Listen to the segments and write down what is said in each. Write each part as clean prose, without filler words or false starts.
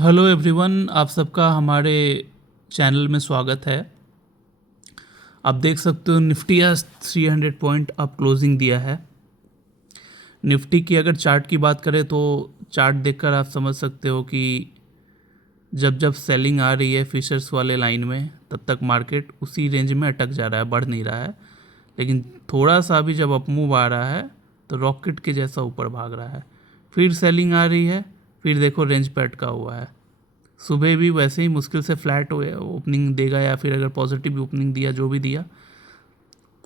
Hello everyone, आप सबका हमारे चैनल में स्वागत है। आप देख सकते हो निफ्टी आज 300 पॉइंट अप क्लोजिंग दिया है। निफ्टी की अगर चार्ट की बात करें तो चार्ट देखकर आप समझ सकते हो कि जब जब सेलिंग आ रही है फिशर्स वाले लाइन में, तब तक मार्केट उसी रेंज में अटक जा रहा है, बढ़ नहीं रहा है। लेकिन थोड़ा सा भी जब अपमूव आ रहा है तो रॉकेट के जैसा ऊपर भाग रहा है। फिर सेलिंग आ रही है, फिर देखो रेंज पे अटका हुआ है। सुबह भी वैसे ही मुश्किल से फ्लैट ओपनिंग देगा, या फिर अगर पॉजिटिव ओपनिंग दिया, जो भी दिया,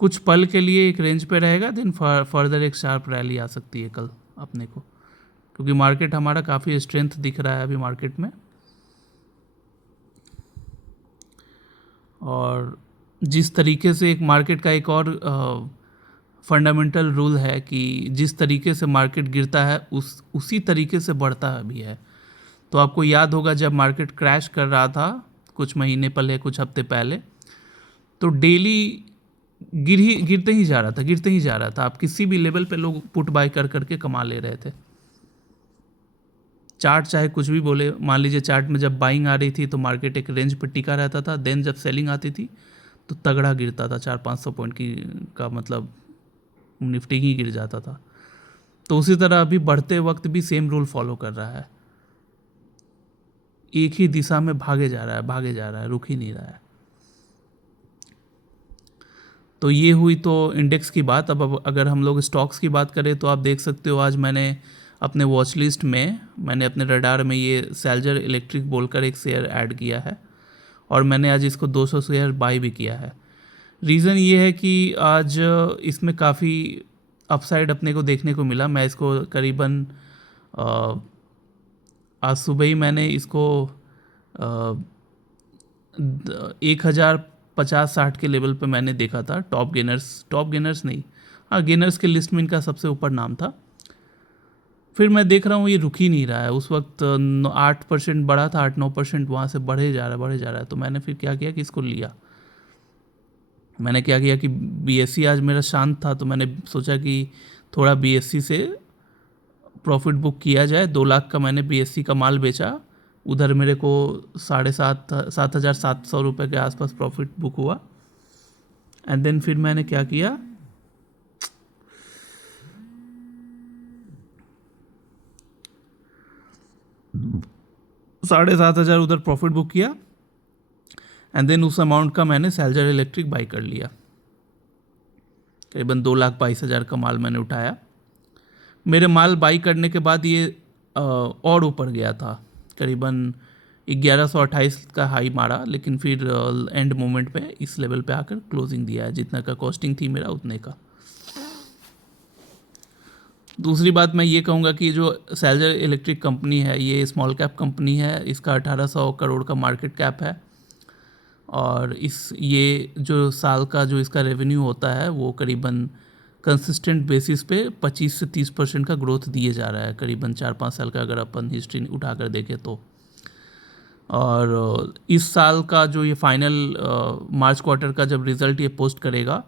कुछ पल के लिए एक रेंज पे रहेगा, देन फर्दर एक शार्प रैली आ सकती है कल अपने को, क्योंकि मार्केट हमारा काफ़ी स्ट्रेंथ दिख रहा है अभी मार्केट में। और जिस तरीके से एक मार्केट का एक और फंडामेंटल रूल है कि जिस तरीके से मार्केट गिरता है उसी तरीके से बढ़ता भी है। तो आपको याद होगा जब मार्केट क्रैश कर रहा था कुछ महीने पहले, कुछ हफ्ते पहले, तो डेली गिरते ही जा रहा था। आप किसी भी लेवल पे लोग पुट बाय कर करके कमा ले रहे थे। चार्ट चाहे कुछ भी बोले, मान लीजिए चार्ट में जब बाइंग आ रही थी तो मार्केट एक रेंज पर टिका रहता था, देन जब सेलिंग आती थी तो तगड़ा गिरता था, 400-500 पॉइंट की का मतलब निफ्टी ही गिर जाता था। तो उसी तरह अभी बढ़ते वक्त भी सेम रूल फॉलो कर रहा है, एक ही दिशा में भागे जा रहा है, रुक ही नहीं रहा है। तो ये हुई तो इंडेक्स की बात। अब अगर हम लोग स्टॉक्स की बात करें तो आप देख सकते हो आज मैंने अपने वॉच लिस्ट में, मैंने अपने रडार में ये सैल्जर इलेक्ट्रिक बोलकर एक शेयर ऐड किया है, और मैंने आज इसको 200 शेयर बाई भी किया है। रीज़न ये है कि आज इसमें काफ़ी अपसाइड अपने को देखने को मिला। मैं इसको करीबन आज सुबह ही मैंने इसको 1050-60 के लेवल पे मैंने देखा था। टॉप गेनर्स नहीं, हाँ गेनर्स के लिस्ट में इनका सबसे ऊपर नाम था। फिर मैं देख रहा हूँ ये रुक ही नहीं रहा है। उस वक्त 8% बढ़ा था, 8-9% वहाँ से बढ़े जा रहा है। तो मैंने फिर क्या किया कि इसको लिया। मैंने क्या किया कि बीएससी आज मेरा शांत था, तो मैंने सोचा कि थोड़ा बीएससी से प्रॉफिट बुक किया जाए। 2 लाख का मैंने बीएससी का माल बेचा, उधर मेरे को 7,700 रुपये के आसपास प्रॉफिट बुक हुआ। एंड देन फिर मैंने क्या किया, 7,500 उधर प्रॉफिट बुक किया, एंड देन उस अमाउंट का मैंने सैल्जर इलेक्ट्रिक बाई कर लिया। करीबन 2,22,000 का माल मैंने उठाया। मेरे माल बाई करने के बाद ये और ऊपर गया था, करीबन 1128 का हाई मारा, लेकिन फिर एंड मोमेंट पे इस लेवल पे आकर क्लोजिंग दिया है, जितना का कॉस्टिंग थी मेरा उतने का। दूसरी बात मैं ये कहूँगा कि जो सैल्जर इलेक्ट्रिक कंपनी है ये स्मॉल कैप कंपनी है, इसका 1800 करोड़ का मार्केट कैप है, और ये जो साल का जो इसका रेवेन्यू होता है वो करीबन कंसिस्टेंट बेसिस पे 25 से 30% का ग्रोथ दिए जा रहा है, करीबन 4-5 साल का अगर अपन हिस्ट्री उठा कर देखें तो। और इस साल का जो ये फाइनल मार्च क्वार्टर का जब रिज़ल्ट ये पोस्ट करेगा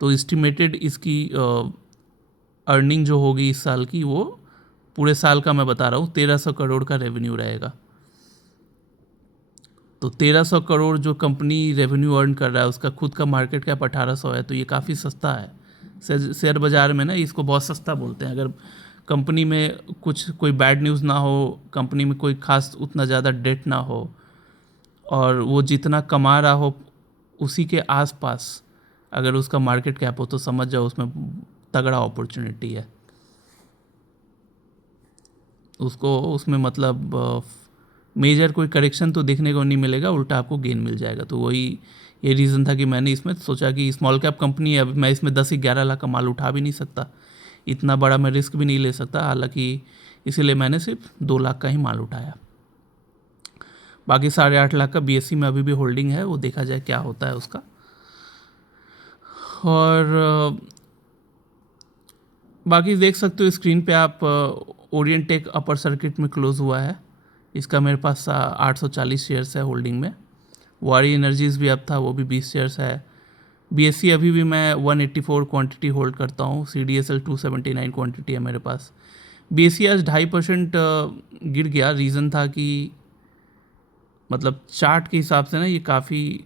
तो एस्टिमेटेड इसकी अर्निंग जो होगी इस साल की, वो पूरे साल का मैं बता रहा हूँ 1300 करोड़ का रेवेन्यू रहेगा। तो 1300 करोड़ जो कंपनी रेवेन्यू अर्न कर रहा है उसका खुद का मार्केट कैप 1800 है, तो ये काफ़ी सस्ता है। शेयर बाज़ार में ना इसको बहुत सस्ता बोलते हैं। अगर कंपनी में कोई बैड न्यूज़ ना हो, कंपनी में कोई खास उतना ज़्यादा डेट ना हो, और वो जितना कमा रहा हो उसी के आसपास अगर उसका मार्केट कैप हो, तो समझ जाओ उसमें तगड़ा अपॉर्चुनिटी है। उसको उसमें मतलब मेजर कोई करेक्शन तो देखने को नहीं मिलेगा, उल्टा आपको गेन मिल जाएगा। तो वही ये रीज़न था कि मैंने इसमें सोचा कि स्मॉल कैप कंपनी है, अब मैं इसमें 10-11 लाख का माल उठा भी नहीं सकता, इतना बड़ा मैं रिस्क भी नहीं ले सकता। हालांकि इसीलिए मैंने सिर्फ 2 लाख का ही माल उठाया। बाकी 8.5 लाख का बीएससी में अभी भी होल्डिंग है, वो देखा जाए क्या होता है उसका। और बाकी देख सकते हो स्क्रीन पे आप, ओरिएंटेक अपर सर्किट में क्लोज हुआ है, इसका मेरे पास 840 शेयर्स है होल्डिंग में। वारी एनर्जीज़ भी अब था, वो भी 20 शेयर्स है। बीएससी अभी भी मैं 184 क्वांटिटी होल्ड करता हूँ। CDSL 279 क्वांटिटी है मेरे पास। बीएससी आज 2.5% गिर गया। रीज़न था कि मतलब चार्ट के हिसाब से ना ये काफ़ी,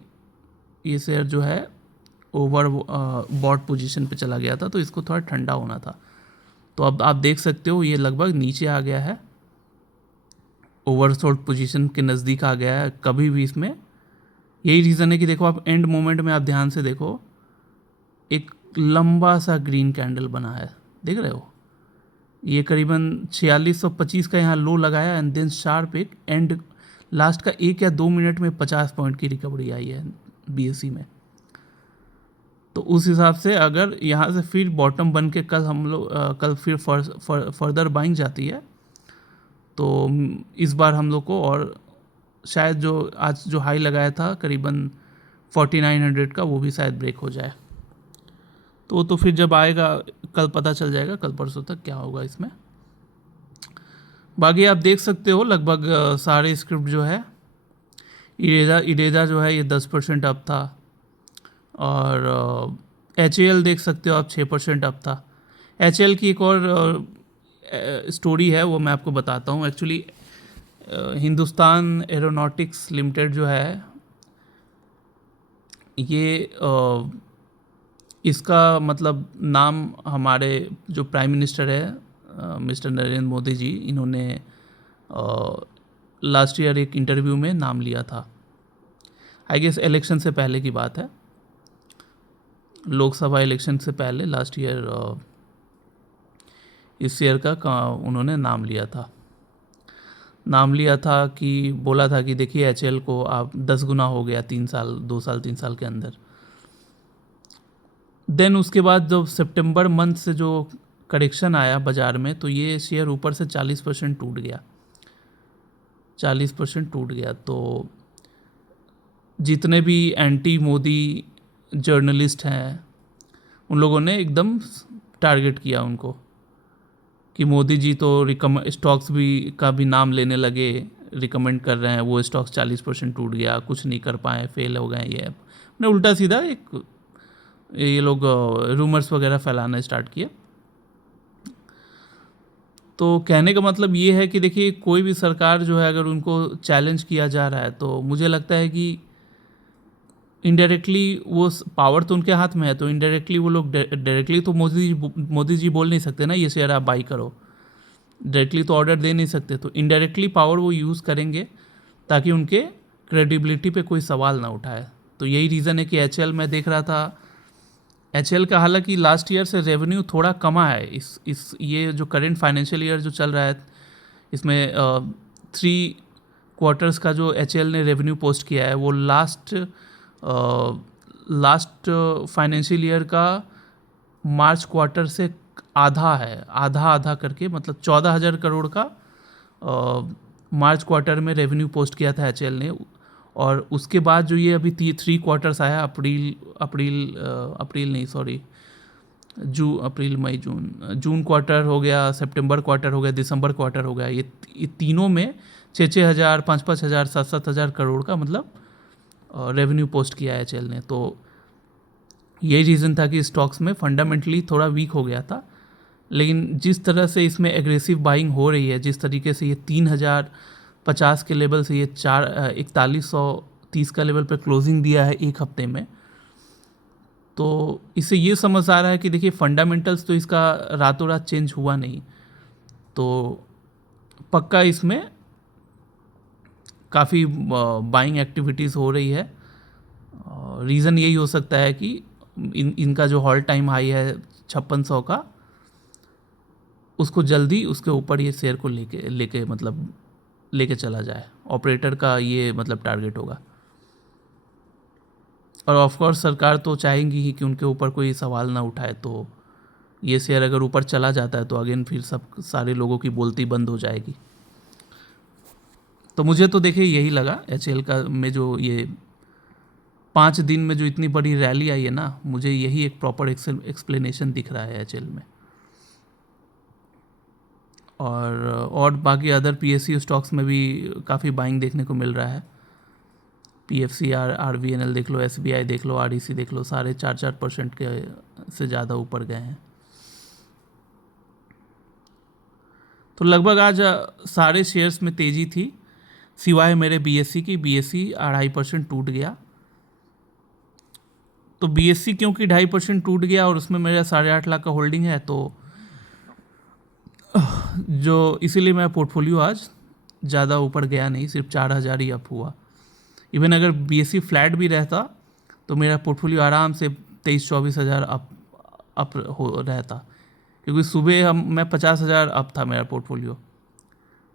ये शेयर जो है ओवर बॉट पोजीशन पे चला गया था, तो इसको थोड़ा ठंडा होना था। तो अब आप देख सकते हो ये लगभग नीचे आ गया है, ओवरसोल्ड पोजीशन के नज़दीक आ गया है। कभी भी इसमें यही रीज़न है कि देखो आप एंड मोमेंट में आप ध्यान से देखो, एक लंबा सा ग्रीन कैंडल बना है, देख रहे हो? ये करीबन 4625 का यहाँ लो लगाया एंड देन शार्प एक एंड लास्ट का 1 या 2 मिनट में 50 पॉइंट की रिकवरी आई है बीएसई में। तो उस हिसाब से अगर यहाँ से फिर बॉटम बन के कल हम लोग कल फिर फर्दर बाइंग जाती है, तो इस बार हम लोग को और शायद जो आज जो हाई लगाया था करीबन 4900 का, वो भी शायद ब्रेक हो जाए। तो फिर जब आएगा कल पता चल जाएगा, कल परसों तक क्या होगा इसमें। बाकी आप देख सकते हो लगभग सारे स्क्रिप्ट जो है, इरेजा जो है ये 10% अप था, और एच देख सकते हो आप 6% अप था। एच की एक और स्टोरी है, वो मैं आपको बताता हूँ। एक्चुअली हिंदुस्तान एरोनॉटिक्स लिमिटेड जो है ये इसका मतलब नाम हमारे जो प्राइम मिनिस्टर है मिस्टर नरेंद्र मोदी जी, इन्होंने लास्ट ईयर एक इंटरव्यू में नाम लिया था। आई गेस इलेक्शन से पहले की बात है, लोकसभा इलेक्शन से पहले लास्ट ईयर इस ईयर का उन्होंने नाम लिया था कि बोला था कि देखिए एच को आप 10 गुना हो गया 2 साल 3 साल के अंदर। देन उसके बाद जब सितंबर मंथ से जो करेक्शन आया बाज़ार में, तो ये शेयर ऊपर से 40% टूट गया, 40% टूट गया। तो जितने भी एंटी मोदी जर्नलिस्ट हैं उन लोगों ने एकदम टारगेट किया उनको कि मोदी जी तो स्टॉक्स भी का भी नाम लेने लगे, रिकमेंड कर रहे हैं, वो स्टॉक्स 40% टूट गया, कुछ नहीं कर पाए, फेल हो गए। ये ने उल्टा सीधा एक ये लोग रूमर्स वगैरह फैलाना स्टार्ट किए। तो कहने का मतलब ये है कि देखिए कोई भी सरकार जो है अगर उनको चैलेंज किया जा रहा है, तो मुझे लगता है कि इनडायरेक्टली वो पावर तो उनके हाथ में है, तो इनडायरेक्टली वो लोग, डायरेक्टली तो मोदी जी बोल नहीं सकते ना ये शेयर आप बाई करो, डायरेक्टली तो ऑर्डर दे नहीं सकते, तो इनडायरेक्टली पावर वो यूज़ करेंगे ताकि उनके क्रेडिबिलिटी पे कोई सवाल ना उठाए। तो यही रीज़न है कि एच मैं देख रहा था, एच का हालांकि लास्ट ईयर से रेवेन्यू थोड़ा कमा है, इस ये जो करेंट फाइनेंशियल ईयर जो चल रहा है इसमें 3 क्वार्टर्स का जो एच ने रेवेन्यू पोस्ट किया है वो लास्ट फाइनेंशियल ईयर का मार्च क्वार्टर से आधा है, आधा करके, मतलब 14,000 करोड़ का मार्च क्वार्टर में रेवेन्यू पोस्ट किया था एच ने। और उसके बाद जो ये अभी 3 क्वार्टर्स आया, अप्रैल नहीं सॉरी अप्रैल मई जून क्वार्टर हो गया, सितंबर क्वार्टर हो गया, दिसंबर क्वार्टर हो गया, ये तीनों में 6,000 5,000 7,000 करोड़ का मतलब रेवेन्यू पोस्ट किया है एच ने। तो यही रीज़न था कि स्टॉक्स में फंडामेंटली थोड़ा वीक हो गया था। लेकिन जिस तरह से इसमें एग्रेसिव बाइंग हो रही है, जिस तरीके से ये 3,050 के लेवल से ये 4130 का लेवल पर क्लोजिंग दिया है एक हफ्ते में, तो इससे ये समझ आ रहा है कि देखिए फंडामेंटल्स तो इसका रातों रात चेंज हुआ नहीं, तो पक्का इसमें काफ़ी बाइंग एक्टिविटीज़ हो रही है। रीज़न यही हो सकता है कि इनका जो हॉल टाइम हाई है 5600 का, उसको जल्दी उसके ऊपर ये शेयर को लेके चला जाए, ऑपरेटर का ये मतलब टारगेट होगा। और ऑफ कोर्स सरकार तो चाहेंगी ही कि उनके ऊपर कोई सवाल ना उठाए, तो ये शेयर अगर ऊपर चला जाता है तो अगेन फिर सारे लोगों की बोलती बंद हो जाएगी। तो मुझे तो देखिए यही लगा एच का में जो ये 5 दिन में जो इतनी बड़ी रैली आई है ना, मुझे यही एक प्रॉपर एक्सप्लेनेशन दिख रहा है एच में। और बाकी अदर PSU स्टॉक्स में भी काफ़ी बाइंग देखने को मिल रहा है। PFC RVNL देख लो, SBI देख लो, REC देख लो, सारे 4% के से ज़्यादा ऊपर गए हैं। तो लगभग आज सारे शेयर्स में तेज़ी थी। सिवाय मेरे बीएससी की। बीएससी 2.5% टूट गया। तो बीएससी क्योंकि 2.5% टूट गया और उसमें मेरा 8.5 लाख का होल्डिंग है, तो जो इसीलिए मेरा पोर्टफोलियो आज ज़्यादा ऊपर गया नहीं, सिर्फ 4,000 ही अप हुआ। इवन अगर बीएससी फ्लैट भी रहता तो मेरा पोर्टफोलियो आराम से 23-24 हज़ार अप हो रहता, क्योंकि सुबह मैं 50,000 अप था मेरा पोर्टफोलियो।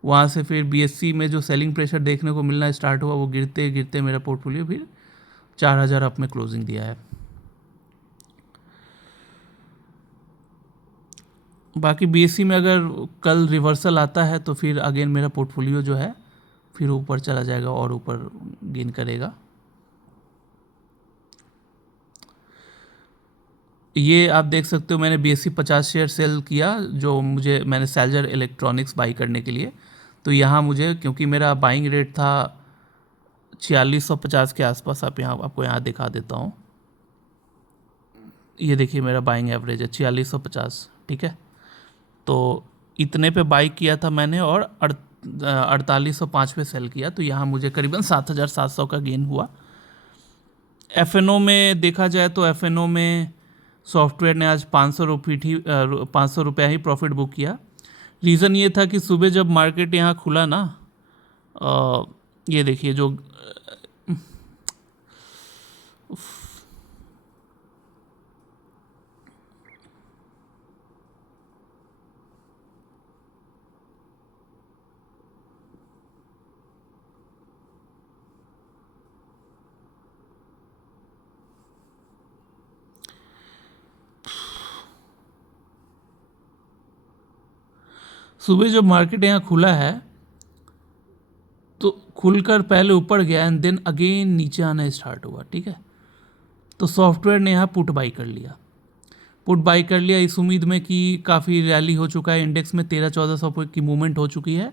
वहाँ से फिर बीएससी में जो सेलिंग प्रेशर देखने को मिलना स्टार्ट हुआ, वो गिरते गिरते मेरा पोर्टफोलियो फिर 4,000 अप में क्लोजिंग दिया है। बाकी बीएससी में अगर कल रिवर्सल आता है तो फिर अगेन मेरा पोर्टफोलियो जो है फिर ऊपर चला जाएगा और ऊपर गेन करेगा। ये आप देख सकते हो, मैंने बीएससी 50 शेयर सेल किया, जो मैंने सैलजर इलेक्ट्रॉनिक्स बाई करने के लिए। तो यहाँ मुझे, क्योंकि मेरा बाइंग रेट था 4650 के आसपास, आपको यहाँ दिखा देता हूँ। ये देखिए मेरा बाइंग एवरेज है 4650, ठीक है। तो इतने पे बाई किया था मैंने और 4805 पे सेल किया, तो यहाँ मुझे करीबन 7700 का गेन हुआ। एफएनओ में देखा जाए तो एफएनओ में सॉफ्टवेयर ने आज 500 रुपया ही प्रॉफिट बुक किया। रीज़न ये था कि सुबह जब मार्केट यहाँ खुला ना, ये देखिए जो सुबह जब मार्केट यहाँ खुला है तो खुलकर पहले ऊपर गया एंड देन अगेन नीचे आना स्टार्ट हुआ, ठीक है। तो सॉफ्टवेयर ने यहाँ पुट बाई कर लिया इस उम्मीद में कि काफ़ी रैली हो चुका है, इंडेक्स में 1300-1400 पॉइंट की मूवमेंट हो चुकी है,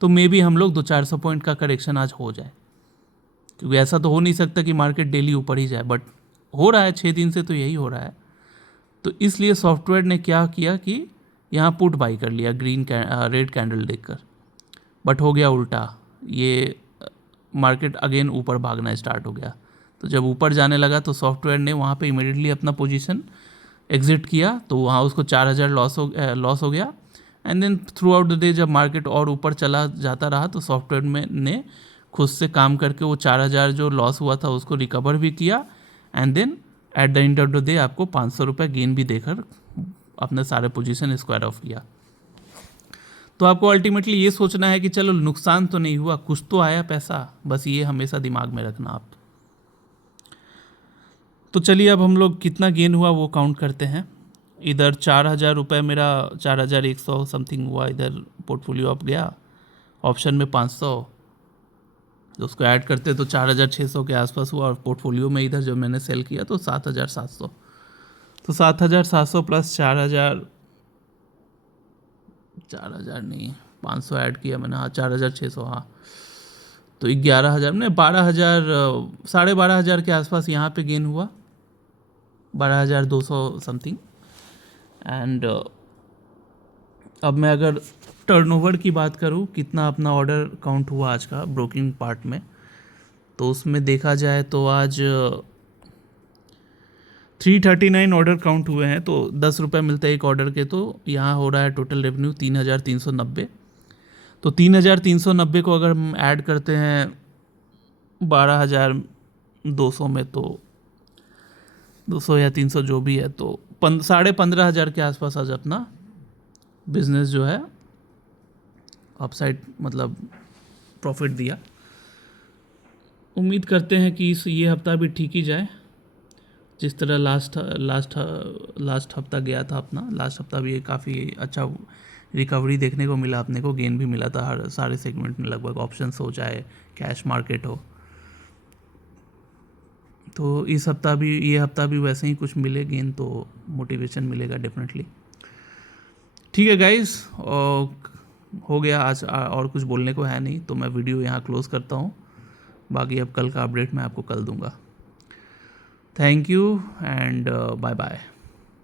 तो मे बी हम लोग 200-400 पॉइंट का करेक्शन आज हो जाए, क्योंकि ऐसा तो हो नहीं सकता कि मार्केट डेली ऊपर ही जाए, बट हो रहा है 6 दिन से, तो यही हो रहा है। तो इसलिए सॉफ्टवेयर ने क्या किया कि यहाँ पुट बाई कर लिया रेड कैंडल देखकर, बट हो गया उल्टा। ये मार्केट अगेन ऊपर भागना स्टार्ट हो गया। तो जब ऊपर जाने लगा तो सॉफ्टवेयर ने वहाँ पे इमीडिएटली अपना पोजीशन एग्जिट किया, तो वहाँ उसको 4,000 लॉस हो गया। And then throughout the day जब मार्केट और ऊपर चला जाता रहा तो सॉफ्टवेयर में ने खुद से काम करके वो 4,000 जो लॉस हुआ था उसको रिकवर भी किया, and then at the end of the day आपको 500 रुपये गेन भी देकर अपने सारे पोजीशन स्क्वायर ऑफ किया। तो आपको अल्टीमेटली ये सोचना है कि चलो नुकसान तो नहीं हुआ, कुछ तो आया पैसा, बस ये हमेशा दिमाग में रखना आप। तो चलिए अब हम लोग कितना गेन हुआ वो काउंट करते हैं। इधर 4,000 रुपये मेरा 4,100 समथिंग हुआ, इधर पोर्टफोलियो अप गया। ऑप्शन में 500, तो उसको ऐड करते तो 4,600 के आसपास हुआ, और पोर्टफोलियो में इधर जब मैंने सेल किया तो 7,700। तो 7,700 प्लस 4,000 नहीं 500 ऐड किया मैंने, हाँ 4,600, हाँ तो 11,000 में 12,000 12,500 के आसपास यहाँ पे गेन हुआ, 12,200 समथिंग। एंड अब मैं अगर टर्नओवर की बात करूँ, कितना अपना ऑर्डर काउंट हुआ आज का ब्रोकिंग पार्ट में, तो उसमें देखा जाए तो आज 339 ऑर्डर काउंट हुए हैं, तो 10 रुपये मिलता है एक ऑर्डर के। तो यहाँ हो रहा है टोटल रेवेन्यू 3,390। तो 3,390 को अगर हम ऐड करते हैं 12,200 में, तो 200 या 300 जो भी है, तो 15,500 के आसपास आज अपना बिजनेस जो है अपसाइड मतलब प्रॉफिट दिया। उम्मीद करते हैं कि ये हफ्ता भी ठीक ही जाए, जिस तरह लास्ट हफ्ता गया था अपना। लास्ट हफ्ता भी काफ़ी अच्छा रिकवरी देखने को मिला, अपने को गेन भी मिला था हर सारे सेगमेंट में लगभग, ऑप्शंस हो चाहे कैश मार्केट हो। तो ये हफ्ता भी वैसे ही कुछ मिले गेन, तो मोटिवेशन मिलेगा डेफिनेटली। ठीक है गाइस, हो गया आज, और कुछ बोलने को है नहीं, तो मैं वीडियो यहाँ क्लोज़ करता हूँ। बाकी अब कल का अपडेट मैं आपको कल दूँगा। Thank you and bye bye.